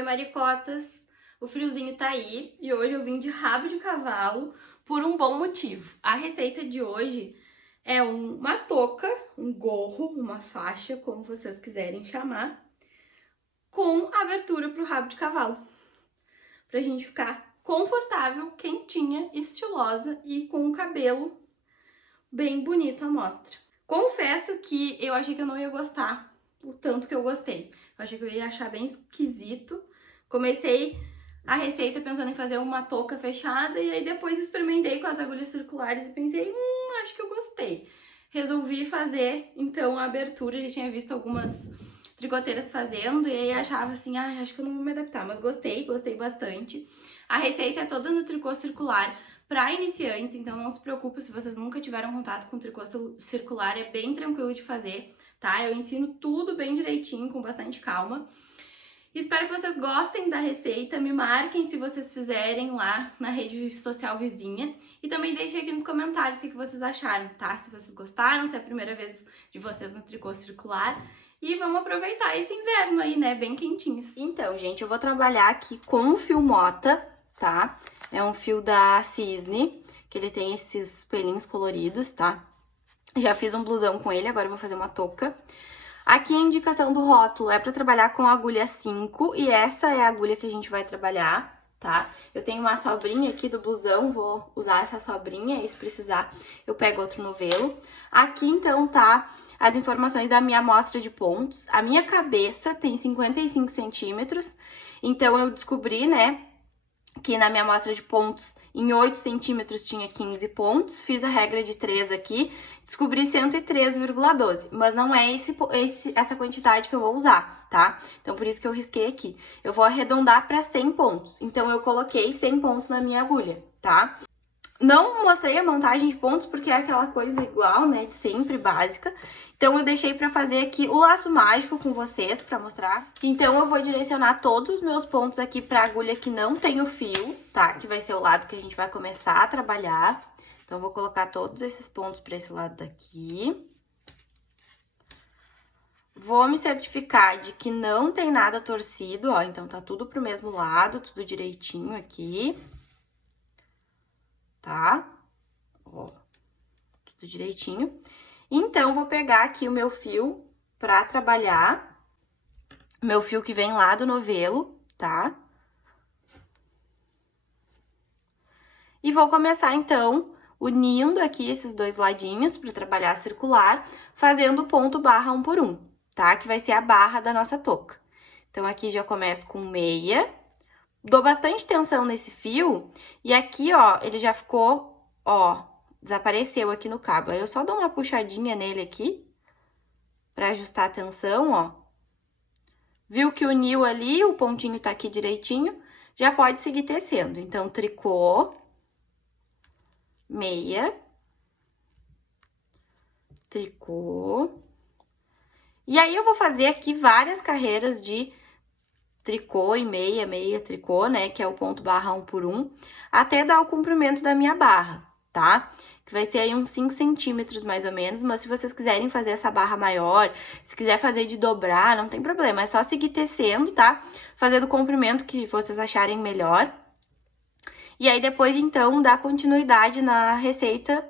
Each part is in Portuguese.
Oi, maricotas! O friozinho tá aí e hoje eu vim de rabo de cavalo por um bom motivo. A receita de hoje é uma touca, um gorro, uma faixa, como vocês quiserem chamar, com abertura pro rabo de cavalo. Pra gente ficar confortável, quentinha, estilosa e com o cabelo bem bonito à mostra. Confesso que eu achei que eu não ia gostar o tanto que eu gostei. Eu achei que eu ia achar bem esquisito. Comecei a receita pensando em fazer uma touca fechada e aí depois experimentei com as agulhas circulares e pensei, acho que eu gostei. Resolvi fazer então a abertura, já tinha visto algumas tricoteiras fazendo e aí achava assim, acho que eu não vou me adaptar, mas gostei bastante. A receita é toda no tricô circular para iniciantes, então não se preocupe se vocês nunca tiveram contato com tricô circular, é bem tranquilo de fazer, tá? Eu ensino tudo bem direitinho, com bastante calma. Espero que vocês gostem da receita, me marquem se vocês fizerem lá na rede social vizinha e também deixem aqui nos comentários o que vocês acharam, tá? Se vocês gostaram, se é a primeira vez de vocês no tricô circular. E vamos aproveitar esse inverno aí, né? Bem quentinhos. Então, gente, eu vou trabalhar aqui com um fio mota, tá? É um fio da Cisne, que ele tem esses pelinhos coloridos, tá? Já fiz um blusão com ele, agora eu vou fazer uma touca. Aqui a indicação do rótulo é para trabalhar com a agulha 5 e essa é a agulha que a gente vai trabalhar, tá? Eu tenho uma sobrinha aqui do blusão, vou usar essa sobrinha e se precisar eu pego outro novelo. Aqui então tá as informações da minha amostra de pontos. A minha cabeça tem 55 centímetros, então eu descobri, né, que na minha amostra de pontos, em 8 centímetros tinha 15 pontos, fiz a regra de 3 aqui, descobri 103,12, mas não é essa quantidade que eu vou usar, tá? Então, por isso que eu risquei aqui. Eu vou arredondar para 100 pontos, então eu coloquei 100 pontos na minha agulha, tá? Não mostrei a montagem de pontos porque é aquela coisa igual, né, de sempre, básica. Então, eu deixei pra fazer aqui o laço mágico com vocês, pra mostrar. Então, eu vou direcionar todos os meus pontos aqui pra agulha que não tem o fio, tá? Que vai ser o lado que a gente vai começar a trabalhar. Então, eu vou colocar todos esses pontos pra esse lado daqui. Vou me certificar de que não tem nada torcido, ó. Então, tá tudo pro mesmo lado, tudo direitinho aqui. Tá? Ó, tudo direitinho. Então, vou pegar aqui o meu fio pra trabalhar. Meu fio que vem lá do novelo, tá? E vou começar, então, unindo aqui esses dois ladinhos pra trabalhar circular, fazendo ponto barra 1 por 1, tá? Que vai ser a barra da nossa touca. Então, aqui já começo com meia. Dou bastante tensão nesse fio e aqui, ó, ele já ficou, ó, desapareceu aqui no cabo. Aí eu só dou uma puxadinha nele aqui pra ajustar a tensão, ó. Viu que uniu ali, o pontinho tá aqui direitinho, já pode seguir tecendo. Então, tricô, meia, tricô. E aí, eu vou fazer aqui várias carreiras de tricô e meia, meia, tricô, né, que é o ponto barra 1 por 1, até dar o comprimento da minha barra, tá? Que vai ser aí uns 5 centímetros mais ou menos, mas se vocês quiserem fazer essa barra maior, se quiser fazer de dobrar, não tem problema, é só seguir tecendo, tá? Fazendo o comprimento que vocês acharem melhor. E aí, depois, então, dá continuidade na receita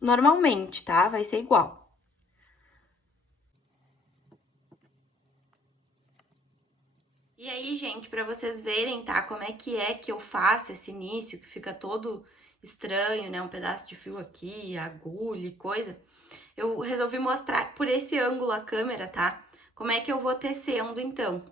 normalmente, tá? Vai ser igual. E aí, gente, pra vocês verem, tá, como é que eu faço esse início, que fica todo estranho, né, um pedaço de fio aqui, agulha e coisa, eu resolvi mostrar por esse ângulo a câmera, tá, como é que eu vou tecendo, então.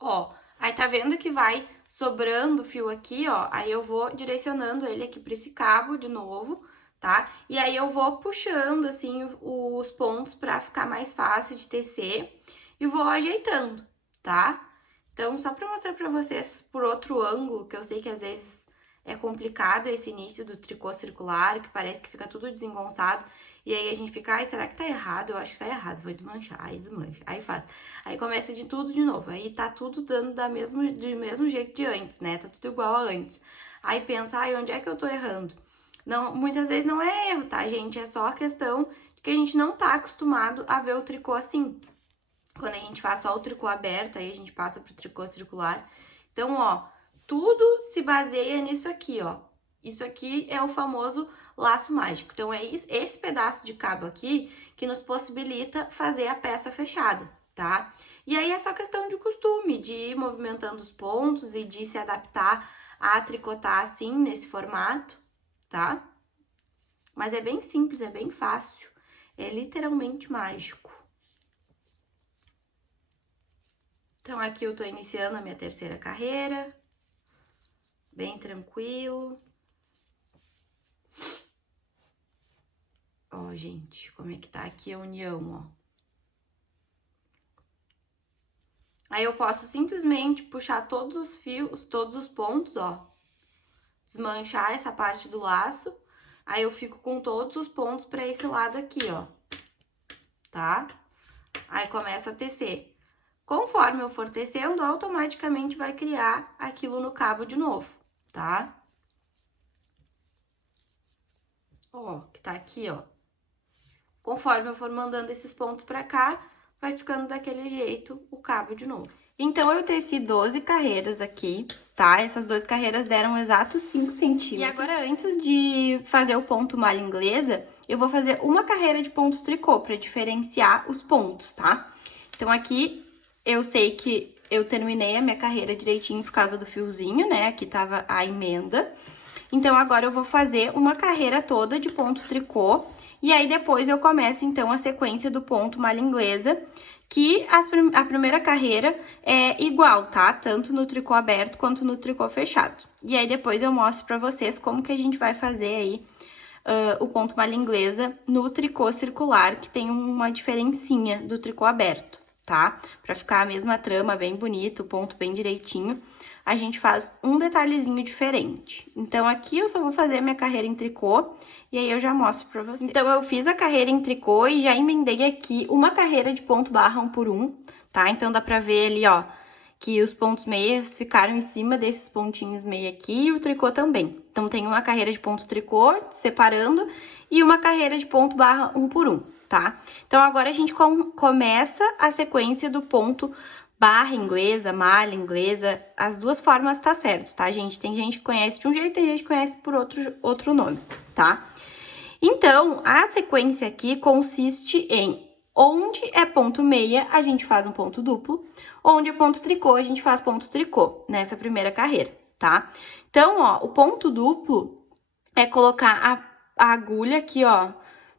Ó, aí tá vendo que vai sobrando fio aqui, ó, aí eu vou direcionando ele aqui pra esse cabo de novo, tá? E aí eu vou puxando, assim, os pontos pra ficar mais fácil de tecer e vou ajeitando, tá? Então, só pra mostrar pra vocês por outro ângulo, que eu sei que às vezes é complicado esse início do tricô circular, que parece que fica tudo desengonçado. E aí a gente fica, ai, será que tá errado? Eu acho que tá errado, vou desmanchar. Aí desmancha, aí faz. Aí começa de tudo de novo. Aí tá tudo dando do mesmo jeito de antes, né? Tá tudo igual a antes. Aí pensa, ai, onde é que eu tô errando? Não, muitas vezes não é erro, tá, gente? É só a questão de que a gente não tá acostumado a ver o tricô assim. Quando a gente faz só o tricô aberto, aí a gente passa pro tricô circular. Então, ó, tudo se baseia nisso aqui, ó. Isso aqui é o famoso laço mágico. Então, é esse pedaço de cabo aqui que nos possibilita fazer a peça fechada, tá? E aí é só questão de costume, de ir movimentando os pontos e de se adaptar a tricotar assim, nesse formato, tá? Mas é bem simples, é bem fácil. É literalmente mágico. Então, aqui eu tô iniciando a minha terceira carreira. Bem tranquilo. Ó, gente, como é que tá aqui a união, ó. Aí eu posso simplesmente puxar todos os fios, todos os pontos, ó. Desmanchar essa parte do laço. Aí eu fico com todos os pontos pra esse lado aqui, ó. Tá? Aí começo a tecer. Conforme eu for tecendo, automaticamente vai criar aquilo no cabo de novo, tá? Ó, que tá aqui, ó. Conforme eu for mandando esses pontos pra cá, vai ficando daquele jeito o cabo de novo. Então, eu teci 12 carreiras aqui, tá? Essas 12 carreiras deram exatos 5 centímetros. E agora, antes de fazer o ponto malha inglesa, eu vou fazer uma carreira de ponto tricô pra diferenciar os pontos, tá? Então, aqui, eu sei que eu terminei a minha carreira direitinho por causa do fiozinho, né? Aqui tava a emenda. Então, agora eu vou fazer uma carreira toda de ponto tricô. E aí, depois eu começo, então, a sequência do ponto malha inglesa, que a primeira carreira é igual, tá? Tanto no tricô aberto quanto no tricô fechado. E aí, depois eu mostro pra vocês como que a gente vai fazer aí o ponto malha inglesa no tricô circular, que tem uma diferencinha do tricô aberto, tá? Pra ficar a mesma trama bem bonita, o ponto bem direitinho, a gente faz um detalhezinho diferente. Então, aqui eu só vou fazer a minha carreira em tricô, e aí eu já mostro pra vocês. Então, eu fiz a carreira em tricô e já emendei aqui uma carreira de ponto barra 1 por 1, tá? Então, dá pra ver ali, ó, que os pontos meias ficaram em cima desses pontinhos meia aqui e o tricô também. Então, tem uma carreira de ponto tricô, separando, e uma carreira de ponto barra 1 por 1, tá? Então, agora a gente começa a sequência do ponto barra inglesa, malha inglesa, as duas formas tá certo, tá, gente? Tem gente que conhece de um jeito, tem gente que conhece por outro nome, tá? Então, a sequência aqui consiste em onde é ponto meia, a gente faz um ponto duplo, onde é ponto tricô, a gente faz ponto tricô nessa primeira carreira, tá? Então, ó, o ponto duplo é colocar a agulha aqui, ó,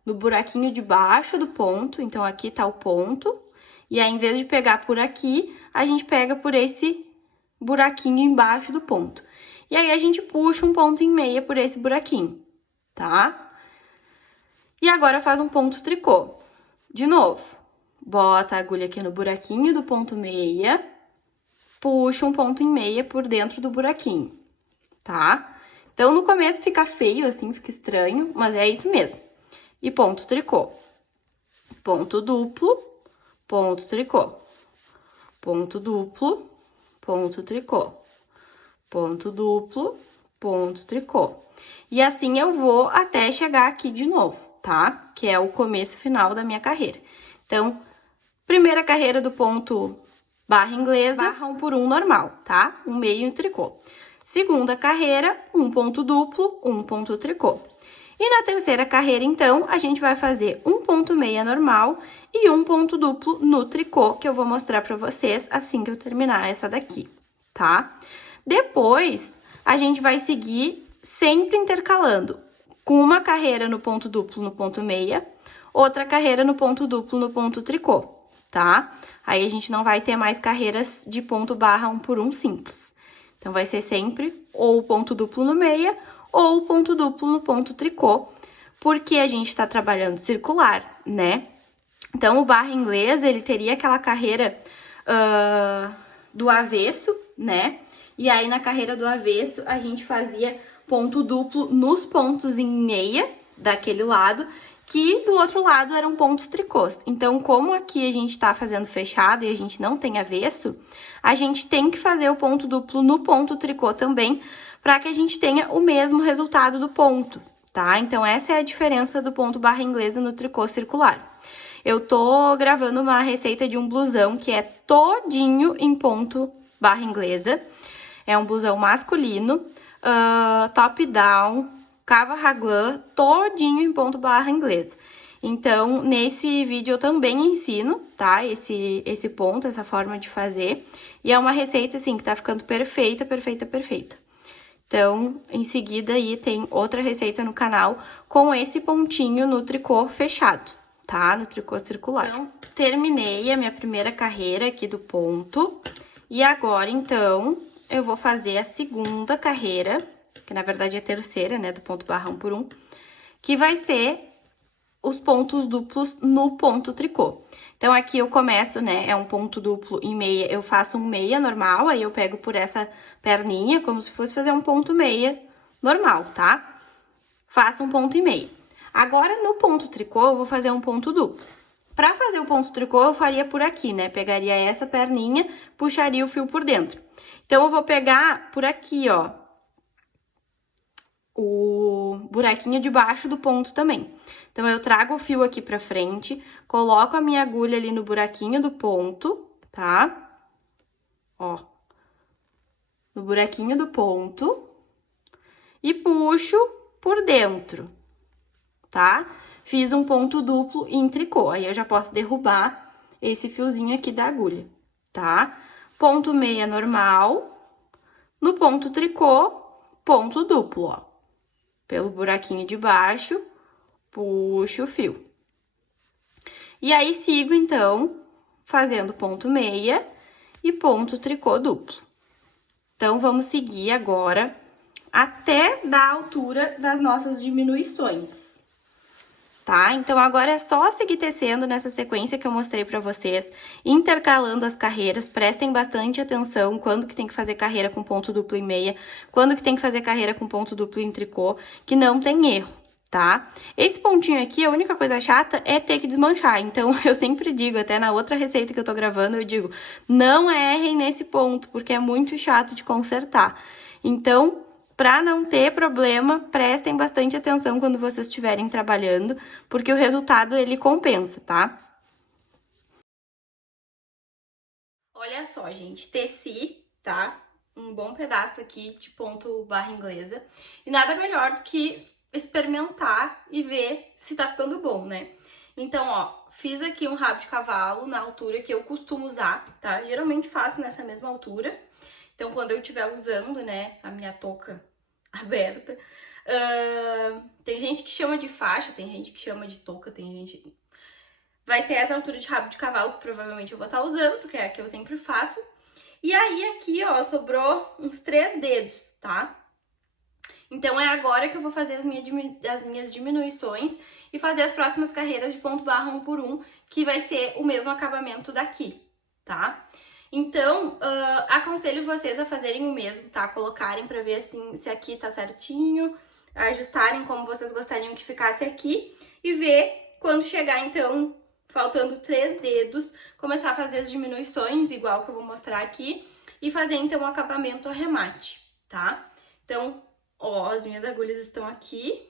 no buraquinho de baixo do ponto, então aqui tá o ponto. E aí, em vez de pegar por aqui, a gente pega por esse buraquinho embaixo do ponto. E aí, a gente puxa um ponto em meia por esse buraquinho, tá? E agora, faz um ponto tricô. De novo, bota a agulha aqui no buraquinho do ponto meia, puxa um ponto em meia por dentro do buraquinho, tá? Então, no começo fica feio, assim, fica estranho, mas é isso mesmo. E ponto tricô. Ponto duplo, ponto tricô, ponto duplo, ponto tricô, ponto duplo, ponto tricô. E assim eu vou até chegar aqui de novo, tá? Que é o começo e final da minha carreira. Então, primeira carreira do ponto barra inglesa, barra 1 por 1 normal, tá? Um meio e um tricô. Segunda carreira, um ponto duplo, um ponto tricô. E na terceira carreira, então, a gente vai fazer um ponto meia normal e um ponto duplo no tricô, que eu vou mostrar pra vocês assim que eu terminar essa daqui, tá? Depois, a gente vai seguir sempre intercalando com uma carreira no ponto duplo no ponto meia, outra carreira no ponto duplo no ponto tricô, tá? Aí, a gente não vai ter mais carreiras de ponto barra 1 por 1 simples. Então, vai ser sempre ou o ponto duplo no meia ou o ponto duplo no ponto tricô, porque a gente tá trabalhando circular, né? Então, o barra inglesa, ele teria aquela carreira do avesso, né? E aí, na carreira do avesso, a gente fazia ponto duplo nos pontos em meia daquele lado, que do outro lado eram pontos tricôs. Então, como aqui a gente tá fazendo fechado e a gente não tem avesso, a gente tem que fazer o ponto duplo no ponto tricô também, para que a gente tenha o mesmo resultado do ponto, tá? Então, essa é a diferença do ponto barra inglesa no tricô circular. Eu tô gravando uma receita de um blusão que é todinho em ponto barra inglesa. É um blusão masculino, top-down, cava raglan, todinho em ponto barra inglesa. Então, nesse vídeo eu também ensino, tá? Esse ponto, essa forma de fazer. E é uma receita, assim, que tá ficando perfeita, perfeita, perfeita. Então, em seguida aí tem outra receita no canal com esse pontinho no tricô fechado, tá? No tricô circular. Então, terminei a minha primeira carreira aqui do ponto. E agora, então, eu vou fazer a segunda carreira, que na verdade é a terceira, né, do ponto barra 1 por 1, que vai ser os pontos duplos no ponto tricô. Então, aqui eu começo, né, é um ponto duplo em meia, eu faço um meia normal, aí eu pego por essa perninha, como se fosse fazer um ponto meia normal, tá? Faço um ponto e meia. Agora, no ponto tricô, eu vou fazer um ponto duplo. Pra fazer o ponto tricô, eu faria por aqui, né? Pegaria essa perninha, puxaria o fio por dentro. Então, eu vou pegar por aqui, ó, o buraquinho de baixo do ponto também. Então, eu trago o fio aqui pra frente, coloco a minha agulha ali no buraquinho do ponto, tá? Ó, no buraquinho do ponto e puxo por dentro, tá? Fiz um ponto duplo em tricô, aí eu já posso derrubar esse fiozinho aqui da agulha, tá? Ponto meia normal, no ponto tricô, ponto duplo, ó. Pelo buraquinho de baixo, puxo o fio. E aí, sigo, então, fazendo ponto meia e ponto tricô duplo. Então, vamos seguir agora até dar a altura das nossas diminuições, tá? Então, agora é só seguir tecendo nessa sequência que eu mostrei pra vocês, intercalando as carreiras. Prestem bastante atenção quando que tem que fazer carreira com ponto duplo em meia, quando que tem que fazer carreira com ponto duplo em tricô, que não tem erro, tá? Esse pontinho aqui, a única coisa chata é ter que desmanchar. Então, eu sempre digo, até na outra receita que eu tô gravando, eu digo, não errem nesse ponto, porque é muito chato de consertar. Então, para não ter problema, prestem bastante atenção quando vocês estiverem trabalhando, porque o resultado ele compensa, tá? Olha só, gente, teci, tá? Um bom pedaço aqui de ponto barra inglesa. E nada melhor do que experimentar e ver se tá ficando bom, né? Então, ó, fiz aqui um rabo de cavalo na altura que eu costumo usar, tá? Geralmente faço nessa mesma altura. Então, quando eu estiver usando, né, a minha touca aberta, tem gente que chama de faixa, tem gente que chama de touca, tem gente... Vai ser essa altura de rabo de cavalo que provavelmente eu vou estar usando, porque é a que eu sempre faço. E aí, aqui, ó, sobrou uns 3 dedos, tá? Então, é agora que eu vou fazer as minhas diminuições e fazer as próximas carreiras de ponto barra 1 por 1, que vai ser o mesmo acabamento daqui, tá? Então, aconselho vocês a fazerem o mesmo, tá? Colocarem pra ver assim, se aqui tá certinho, ajustarem como vocês gostariam que ficasse aqui e ver quando chegar, então, faltando 3 dedos, começar a fazer as diminuições, igual que eu vou mostrar aqui, e fazer, então, o acabamento arremate, tá? Então, ó, as minhas agulhas estão aqui.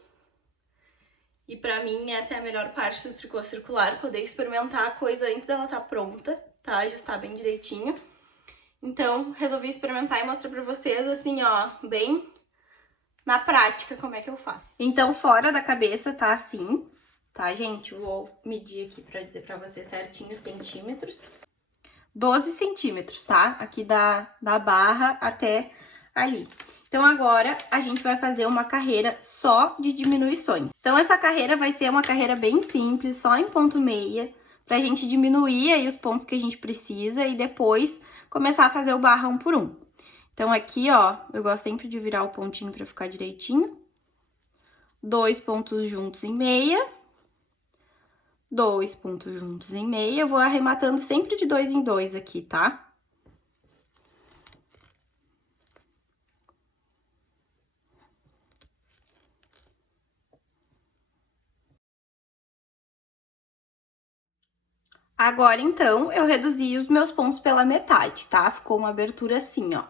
E pra mim, essa é a melhor parte do tricô circular, poder experimentar a coisa antes dela estar pronta, tá? Ajustar bem direitinho. Então, resolvi experimentar e mostrar pra vocês, assim, ó, bem na prática como é que eu faço. Então, fora da cabeça tá assim, tá, gente? Vou medir aqui pra dizer pra vocês certinho os centímetros. 12 centímetros, tá? Aqui da barra até ali. Então, agora, a gente vai fazer uma carreira só de diminuições. Então, essa carreira vai ser uma carreira bem simples, só em ponto meia, pra gente diminuir aí os pontos que a gente precisa e depois começar a fazer o barra 1 por 1. Então, aqui, ó, eu gosto sempre de virar o pontinho pra ficar direitinho. 2 pontos juntos em meia. 2 pontos juntos em meia. Eu vou arrematando sempre de 2 em 2 aqui, tá? Agora, então, eu reduzi os meus pontos pela metade, tá? Ficou uma abertura assim, ó.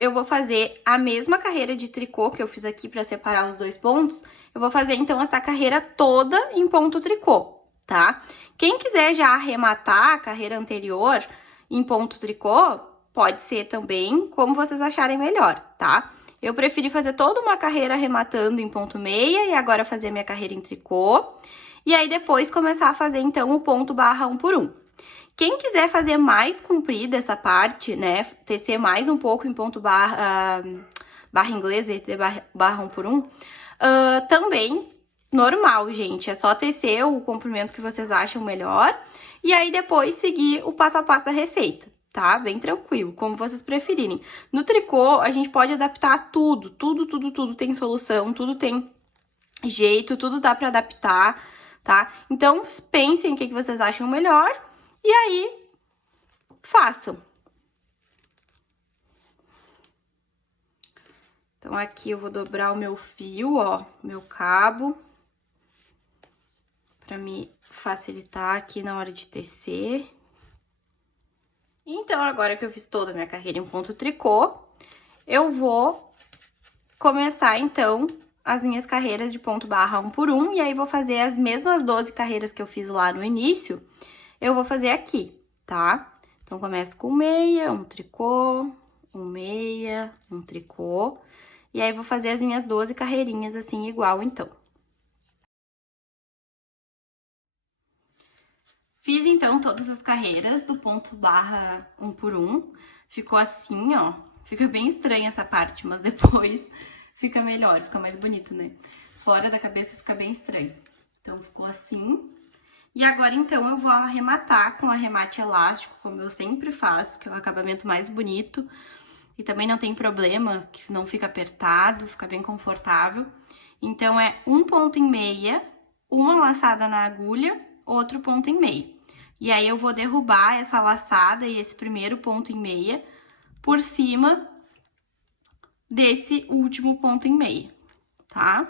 Eu vou fazer a mesma carreira de tricô que eu fiz aqui pra separar os dois pontos. Eu vou fazer, então, essa carreira toda em ponto tricô, tá? Quem quiser já arrematar a carreira anterior em ponto tricô, pode ser também, como vocês acharem melhor, tá? Eu preferi fazer toda uma carreira arrematando em ponto meia e agora fazer minha carreira em tricô. E aí, depois, começar a fazer, então, o ponto barra 1 por 1. Quem quiser fazer mais comprida essa parte, né, tecer mais um pouco em ponto barra inglês e barra 1 por 1, também normal, gente. É só tecer o comprimento que vocês acham melhor e aí depois seguir o passo a passo da receita, tá? Bem tranquilo, como vocês preferirem. No tricô, a gente pode adaptar tudo tem solução, tudo tem jeito, tudo dá pra adaptar, tá? Então, pensem o que vocês acham melhor e aí, façam. Então, aqui eu vou dobrar o meu fio, ó, meu cabo, pra me facilitar aqui na hora de tecer. Então, agora que eu fiz toda a minha carreira em ponto tricô, eu vou começar, então, as minhas carreiras de ponto barra 1 por 1, e aí vou fazer as mesmas 12 carreiras que eu fiz lá no início, eu vou fazer aqui, tá? Então, começo com meia, um tricô, um meia, um tricô, e aí vou fazer as minhas 12 carreirinhas assim, igual, então. Fiz, então, todas as carreiras do ponto barra 1 por 1, ficou assim, ó, fica bem estranha essa parte, mas depois fica melhor, fica mais bonito, né? Fora da cabeça fica bem estranho. Então, ficou assim. E agora, então, eu vou arrematar com arremate elástico, como eu sempre faço, que é o acabamento mais bonito. E também não tem problema, que não fica apertado, fica bem confortável. Então, é um ponto em meia, uma laçada na agulha, outro ponto em meia. E aí, eu vou derrubar essa laçada e esse primeiro ponto em meia por cima desse último ponto em meia, tá?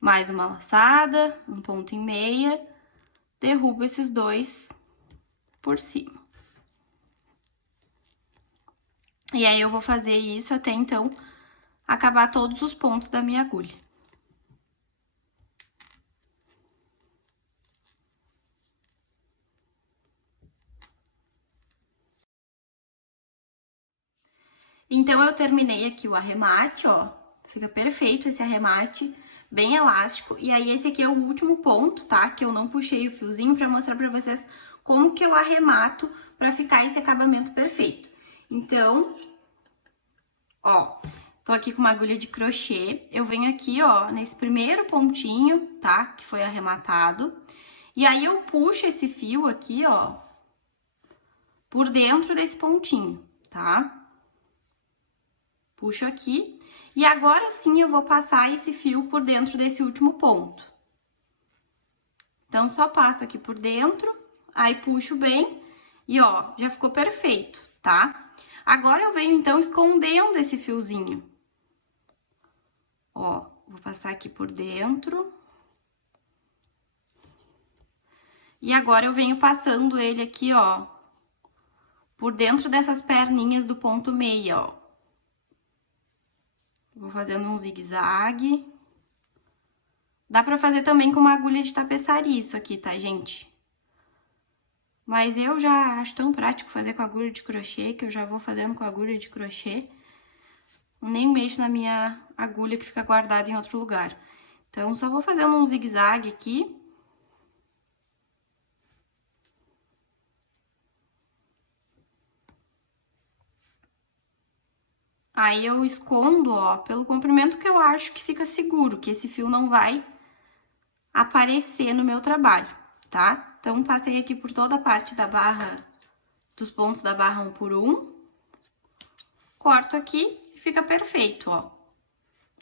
Mais uma laçada, um ponto em meia, derrubo esses dois por cima. E aí, eu vou fazer isso até, então, acabar todos os pontos da minha agulha. Então, eu terminei aqui o arremate, ó. Fica perfeito esse arremate, bem elástico. E aí, esse aqui é o último ponto, tá? Que eu não puxei o fiozinho pra mostrar pra vocês como que eu arremato pra ficar esse acabamento perfeito. Então, ó, tô aqui com uma agulha de crochê. Eu venho aqui, ó, nesse primeiro pontinho, tá? Que foi arrematado. E aí, eu puxo esse fio aqui, ó, por dentro desse pontinho, tá? Puxo aqui, e agora sim eu vou passar esse fio por dentro desse último ponto. Então, só passo aqui por dentro, aí puxo bem, e ó, já ficou perfeito, tá? Agora, eu venho, então, escondendo esse fiozinho. Ó, vou passar aqui por dentro. E agora, eu venho passando ele aqui, ó, por dentro dessas perninhas do ponto meia, ó. Vou fazendo um zigue-zague. Dá pra fazer também com uma agulha de tapeçaria isso aqui, tá, gente? Mas eu já acho tão prático fazer com agulha de crochê, que eu já vou fazendo com agulha de crochê. Nem mexo na minha agulha que fica guardada em outro lugar. Então, só vou fazendo um zigue-zague aqui. Aí, eu escondo, ó, pelo comprimento que eu acho que fica seguro, que esse fio não vai aparecer no meu trabalho, tá? Então, passei aqui por toda a parte da barra, dos pontos da barra 1 por 1. Corto aqui e fica perfeito, ó.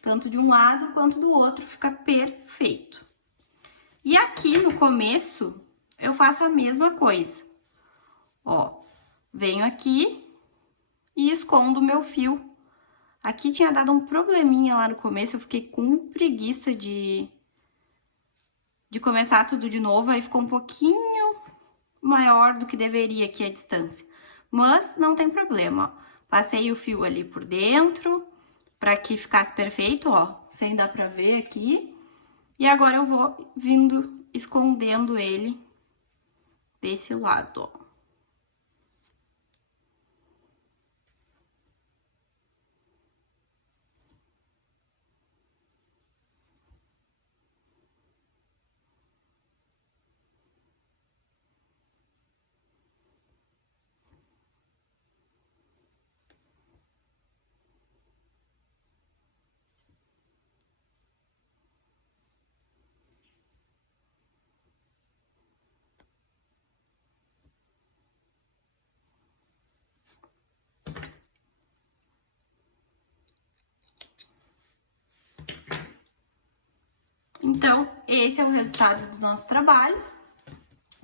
Tanto de um lado quanto do outro, fica perfeito. E aqui no começo, eu faço a mesma coisa. Ó, venho aqui e escondo o meu fio. Aqui tinha dado um probleminha lá no começo, eu fiquei com preguiça de começar tudo de novo, aí ficou um pouquinho maior do que deveria aqui a distância. Mas não tem problema, ó. Passei o fio ali por dentro, para que ficasse perfeito, ó. Sem dar pra ver aqui. E agora eu vou vindo escondendo ele desse lado, ó. Então, esse é o resultado do nosso trabalho.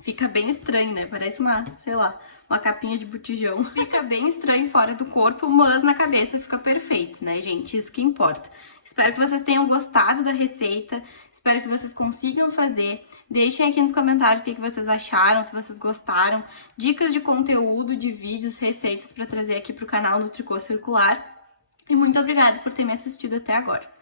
Fica bem estranho, né? Parece uma, sei lá, uma capinha de botijão. Fica bem estranho fora do corpo, mas na cabeça fica perfeito, né, gente? Isso que importa. Espero que vocês tenham gostado da receita. Espero que vocês consigam fazer. Deixem aqui nos comentários o que vocês acharam, se vocês gostaram. Dicas de conteúdo, de vídeos, receitas para trazer aqui pro canal do Tricô Circular. E muito obrigada por ter me assistido até agora.